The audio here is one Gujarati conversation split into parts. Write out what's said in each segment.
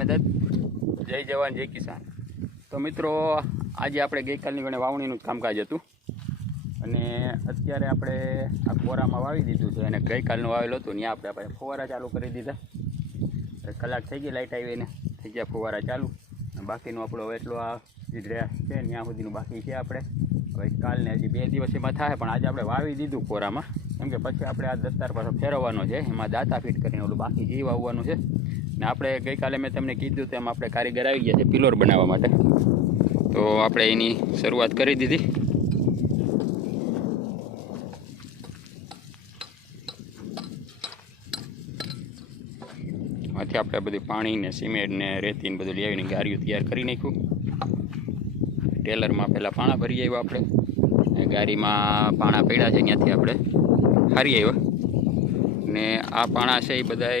મદદ જય જવાન જય કિસાન। તો મિત્રો આજે આપણે ગઈકાલની ગણે વાવણીનું જ કામકાજ હતું અને અત્યારે આપણે આ કોરામાં વાવી દીધું છે અને ગઈકાલનું વાવેલું હતું ત્યાં આપણે ફુવારા ચાલુ કરી દીધા। કલાક થઈ ગઈ લાઇટ આવીને થઈ ગયા ફુવારા ચાલુ। બાકીનું આપણું હવે એટલું આ રહ્યા છે ત્યાં સુધીનું બાકી છે। આપણે હવે કાલને હજી 2 દિવસ એમાં થાય પણ આજે આપણે વાવી દીધું કોરામાં કેમ કે પછી આપણે આ દસ્તાર પાછો ફેરવવાનો છે એમાં દાંતા ફિટ કરીને ઓલું બાકી જે વાવવાનું છે ને આપણે ગઈકાલે મેં તમને કીધું તેમ આપણે કારીગર આવી ગયા છે પિલોર બનાવવા માટે તો આપણે એની શરૂઆત કરી દીધી। આથી આપણે બધું પાણી ને સિમેન્ટ ને રેતી ને બધું લઈ આવીને ગારીઓ તૈયાર કરી નાખ્યું। ટેલરમાં પહેલાં પાણા ભરી આવ્યા આપણે ગાડીમાં પાણા પડ્યા છે ત્યાંથી આપણે હારી આવ્યા ને આ પાણા છે એ બધા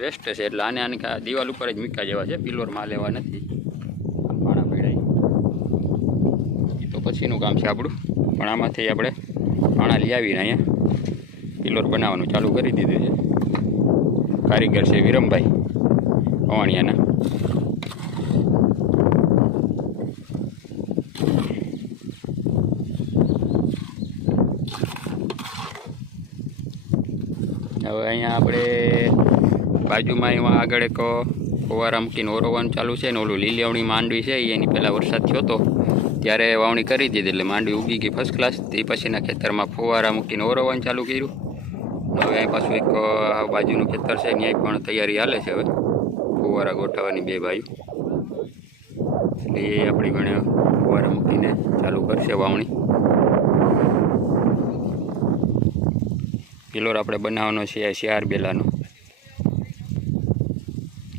વેસ્ટ છે એટલે આને દિવાલ ઉપર જ મૂક્યા જેવા છે પિલોરમાં લેવા નથી। પાણા પડ્યા એ તો પછીનું કામ છે આપણું પણ આમાંથી આપણે પાણા લઈ આવીને અહીંયા પિલોર બનાવવાનું ચાલુ કરી દીધું છે। કારીગર છે વિરમભાઈ અવાણિયાના। હવે અહીંયા આપણે બાજુમાં એમાં આગળ એક ફુવારા મૂકીને ઓરવવાનું ચાલુ છે ને ઓલું લીલિયાવણી માંડવી છે એની પહેલાં વરસાદ થયો હતો ત્યારે વાવણી કરી દીધી એટલે માંડવી ઉગી ગઈ ફર્સ્ટ ક્લાસ। તે પછીના ખેતરમાં ફુવારા મૂકીને ઓરવવાનું ચાલુ કર્યું। હવે અહીં પાછું એક બાજુનું ખેતર છે ત્યાં પણ તૈયારી હાલે છે હવે ફુવારા ગોઠવવાની બે ભાઈઓ એટલે એ આપણી ગણે ફુવારા મૂકીને ચાલુ કરશે વાવણી। પિલોર આપણે બનાવવાનો છે 4 બેલાનો।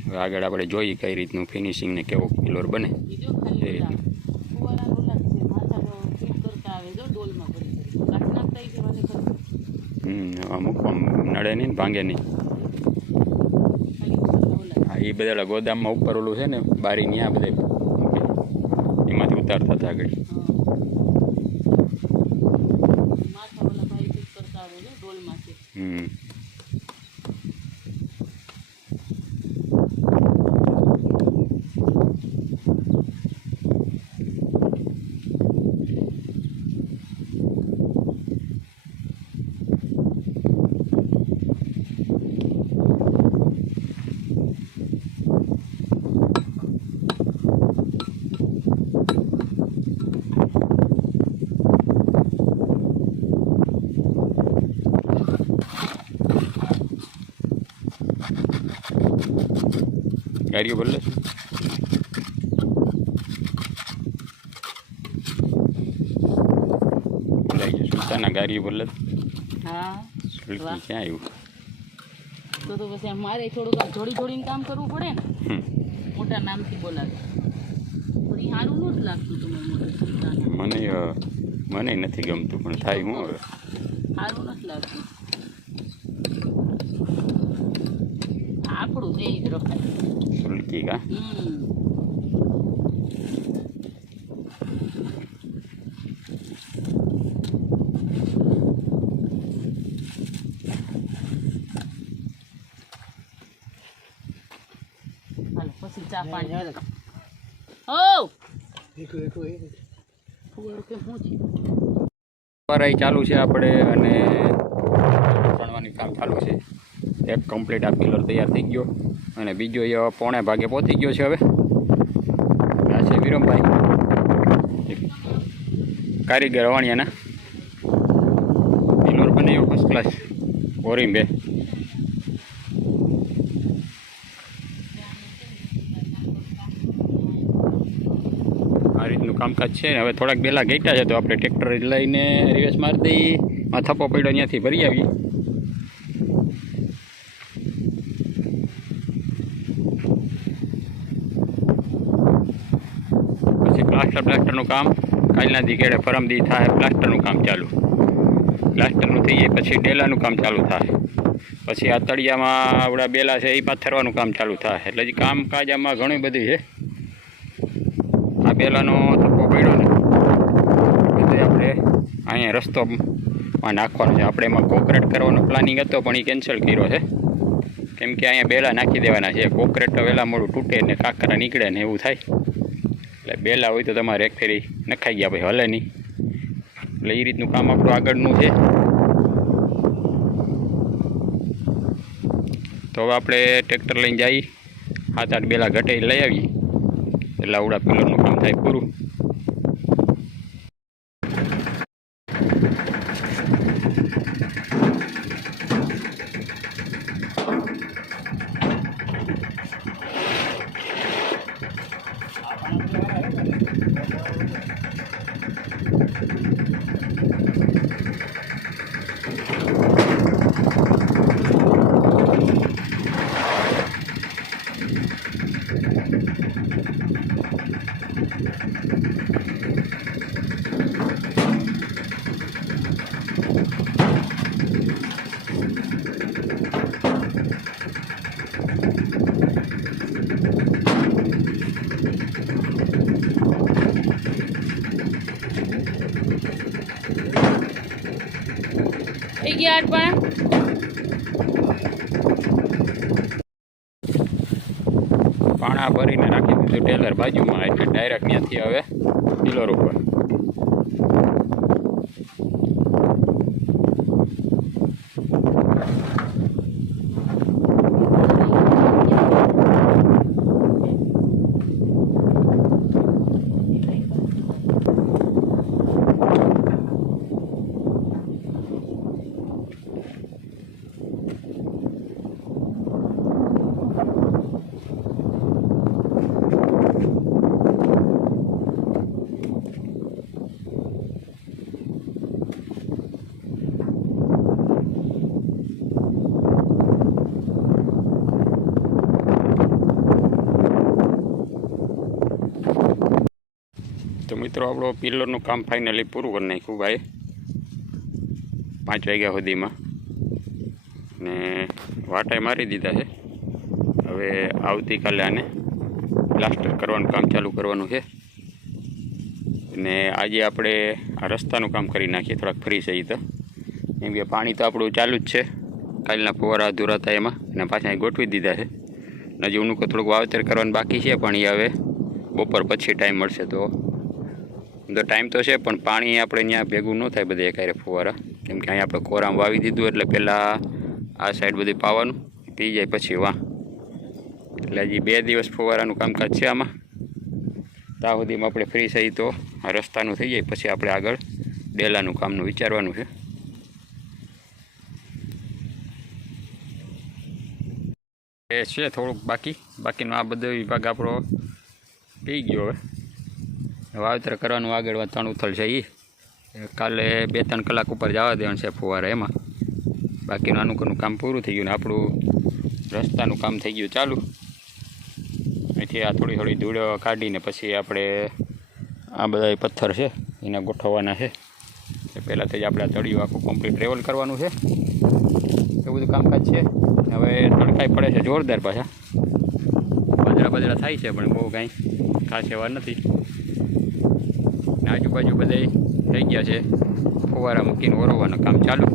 હવે આગળ આપણે જોઈએ કઈ રીતનું ફિનિશિંગ ને કેવો પિલોર બને એ રીતનું। મૂકવા નડે નહીં ભાંગે નહીં। હા એ બધા ગોદામમાં ઉપર ઓલું છે ને બારી ત્યાં બધે એમાંથી ઉતારતા હતા આગળ। ગાડીઓ બદલે છે સુલતાના ગાડીઓ બદલે। હા સુલકી ક્યાં આવ્યું તો પછી મારે થોડુંક જોડી જોડીને કામ કરવું પડે ને મોટા નામથી બોલાવે પણ સારું નથી લાગતું તમને મોટું સુલતાના। મને નથી ગમતું પણ થાય હું હવે સારું નથી લાગતું આપણું છે જ રખાય સુલકી કા પછી ચા પાણી ઓ ફુવારા ચાલુ છે આપણે અને ચણવાનું કામ ચાલુ છે। એક કમ્પ્લીટ આ પિલર તૈયાર થઈ ગયો અને બીજો એ પોણે ભાગે પહોંચી ગયો છે। હવે આ છે વિરમભાઈ કારીગર અવાણિયાના પિલર બનાવ્યો ફર્સ્ટ ક્લાસ ઓરીમ બે। આ રીતનું કામકાજ છે ને હવે થોડાક બેલા ગેટા છે તો આપણે ટ્રેક્ટર લઈને રિવેસ મારી દઈએ આ થપ્પો પડ્યો ત્યાંથી ભરી આવીએ। પ્લાસ્ટરનું કામ કાલના દી કેડે ફરમદી થાય પ્લાસ્ટરનું કામ ચાલુ। પ્લાસ્ટરનું થઈ જાય પછી ડેલાનું કામ ચાલુ થાય પછી આ તળિયામાં આવડા બેલા છે એ પાથરવાનું કામ ચાલુ થાય એટલે જ કામકાજ આમાં ઘણી બધી છે। આ બેલાનો થપ્પો પડ્યો ને એટલે આપણે અહીંયા રસ્તોમાં નાખવાનો છે। આપણે એમાં કોન્ક્રીટ કરવાનો પ્લાનિંગ હતો પણ એ કેન્સલ કર્યો છે કેમ કે અહીંયા બેલા નાખી દેવાના છે. કોકરેટ તો વહેલા મોડું તૂટે ને કાંકરા નીકળે ને એવું થાય. એટલે બેલા હોય તો તમારે એક ફેરી નખાઈ ગયા પછી હલે નહીં. એટલે એ રીતનું કામ આપણું આગળનું છે. તો હવે આપણે ટ્રેક્ટર લઈને જઈએ, 7-8 બેલા ઘટે લઈ આવીએ એટલે આવડા પિલરનું કામ થાય પૂરું. થઈ ગયા પણ પાણા ભરીને રાખી દીધું ટેલર બાજુમાં, એટલે ડાયરેક્ટ ત્યાંથી હવે પિલર ઉપર. તો મિત્રો આપણો પિલરનું કામ ફાઇનલી પૂરું કરી નાખ્યું ભાઈ 5 વાગ્યા સુધીમાં, ને વાટાઈ મારી દીધા છે. હવે આવતીકાલે આને પ્લાસ્ટર કરવાનું કામ ચાલુ કરવાનું છે. ને આજે આપણે આ રસ્તાનું કામ કરી નાખીએ થોડાક ફ્રી છે. તો કેમ કે પાણી તો આપણું ચાલુ જ છે, કાલના ફુવારા અધૂરા હતા એમાં, અને પાછા અહીં ગોઠવી દીધા છે. હજી ઉનું થોડુંક વાવેતર કરવાનું બાકી છે, પણ એ હવે બપોર પછી ટાઈમ મળશે. તો ટાઈમ તો છે, પણ પાણી આપણે ત્યાં ભેગું ન થાય બધે એકારે ફુવારા, કેમ કે અહીંયા આપણે કોરામ વાવી દીધું એટલે પહેલાં આ સાઈડ બધું પાવાનું પી જાય પછી વાહ. એટલે હજી 2 દિવસ ફુવારાનું કામકાજ છે આમાં. ત્યાં સુધીમાં આપણે ફ્રી થઈ તો આ રસ્તાનું થઈ જાય પછી આપણે આગળ ડેલાનું કામનું વિચારવાનું છે. એ છે થોડુંક બાકીનો આ બધો વિભાગ આપણો પી ગયો. હવે વાવેતર કરવાનું આગળ તણ ઉથલ છે. એ કાલે 2-3 કલાક ઉપર જવા દેવાનું છે ફુવારા એમાં. બાકીનું આનું કામ પૂરું થઈ ગયું ને આપણું રસ્તાનું કામ થઈ ગયું ચાલુ. અહીંથી આ થોડી ધૂળ કાઢીને પછી આપણે આ બધા પથ્થર છે એને ગોઠવવાના છે. એ પહેલાંથી જ આપણે આ તળિયું આખું કમ્પ્લીટ ટ્રેવલ કરવાનું છે. એ બધું કામકાજ છે. હવે તડકાઈ પડે છે જોરદાર, પાછા બજરા થાય છે, પણ બહુ કાંઈ ખાસ એવા નથી. આજુબાજુ બધે થઈ ગયા છે ફુવારા મૂકીને ઓરવાનું કામ ચાલુ.